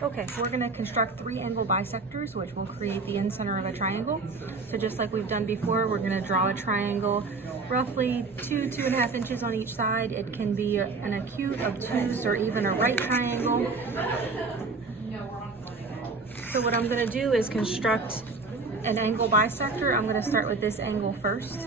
Okay, so we're going to construct 3 angle bisectors, which will create the in-center of a triangle. So just like we've done before, we're going to draw a triangle roughly 2.5 inches on each side. It can be an acute, obtuse, or even a right triangle. So what I'm going to do is construct an angle bisector. I'm going to start with this angle first.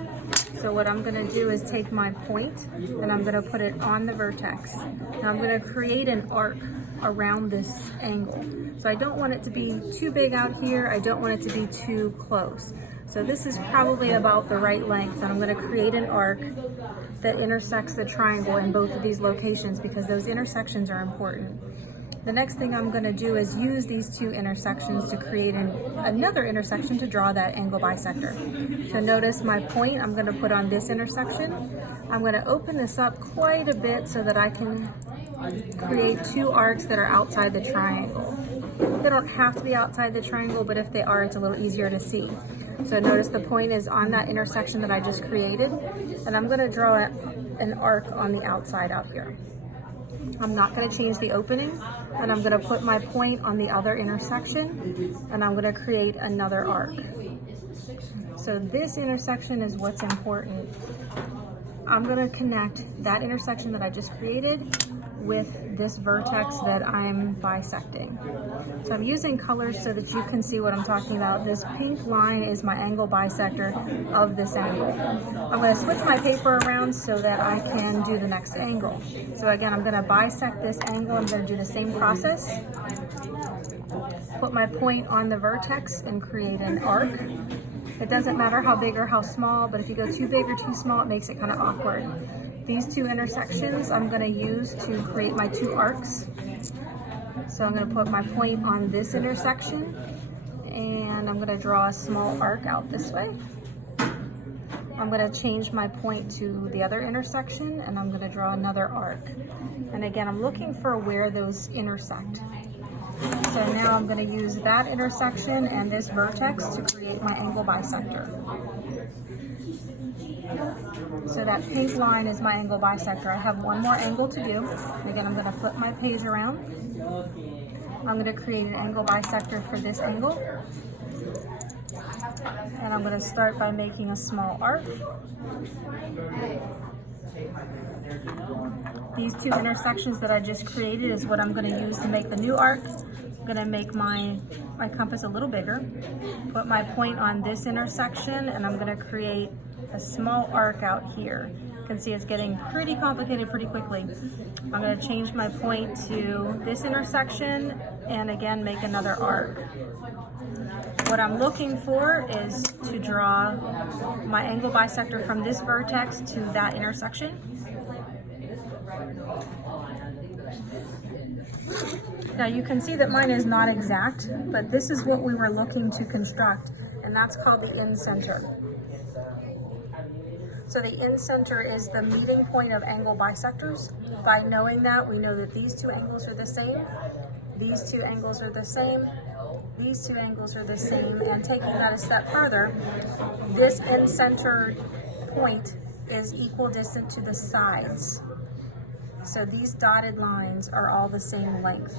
So what I'm going to do is take my point and I'm going to put it on the vertex. Now I'm going to create an arc around this angle. So I don't want it to be too big out here. I don't want it to be too close. So this is probably about the right length, and I'm going to create an arc that intersects the triangle in both of these locations because those intersections are important. The next thing I'm going to do is use these 2 intersections to create another intersection to draw that angle bisector. So notice my point I'm going to put on this intersection. I'm going to open this up quite a bit so that I can create 2 arcs that are outside the triangle. They don't have to be outside the triangle, but if they are, it's a little easier to see. So notice the point is on that intersection that I just created, and I'm going to draw an arc on the outside out here. I'm not going to change the opening, and I'm going to put my point on the other intersection, and I'm going to create another arc. So this intersection is what's important. I'm going to connect that intersection that I just created with this vertex that I'm bisecting. So I'm using colors so that you can see what I'm talking about. This pink line is my angle bisector of this angle. I'm going to switch my paper around so that I can do the next angle. So again, I'm going to bisect this angle. I'm going to do the same process. Put my point on the vertex and create an arc. It doesn't matter how big or how small, but if you go too big or too small, it makes it kind of awkward. These 2 intersections I'm going to use to create my 2 arcs. So I'm going to put my point on this intersection, and I'm going to draw a small arc out this way. I'm going to change my point to the other intersection, and I'm going to draw another arc. And again, I'm looking for where those intersect. So now I'm going to use that intersection and this vertex to create my angle bisector. So that pink line is my angle bisector. I have one more angle to do. Again, I'm going to flip my page around. I'm going to create an angle bisector for this angle. And I'm going to start by making a small arc. These 2 intersections that I just created is what I'm going to use to make the new arc. I'm going to make my compass a little bigger. Put my point on this intersection, and I'm going to create a small arc out here. You can see it's getting pretty complicated pretty quickly. I'm going to change my point to this intersection and again make another arc. What I'm looking for is to draw my angle bisector from this vertex to that intersection. Now you can see that mine is not exact, but this is what we were looking to construct, and that's called the in-center. So the in-center is the meeting point of angle bisectors. By knowing that, we know that these 2 angles are the same, these 2 angles are the same, these 2 angles are the same, and taking that a step further, this in-center point is equidistant to the sides. So these dotted lines are all the same length.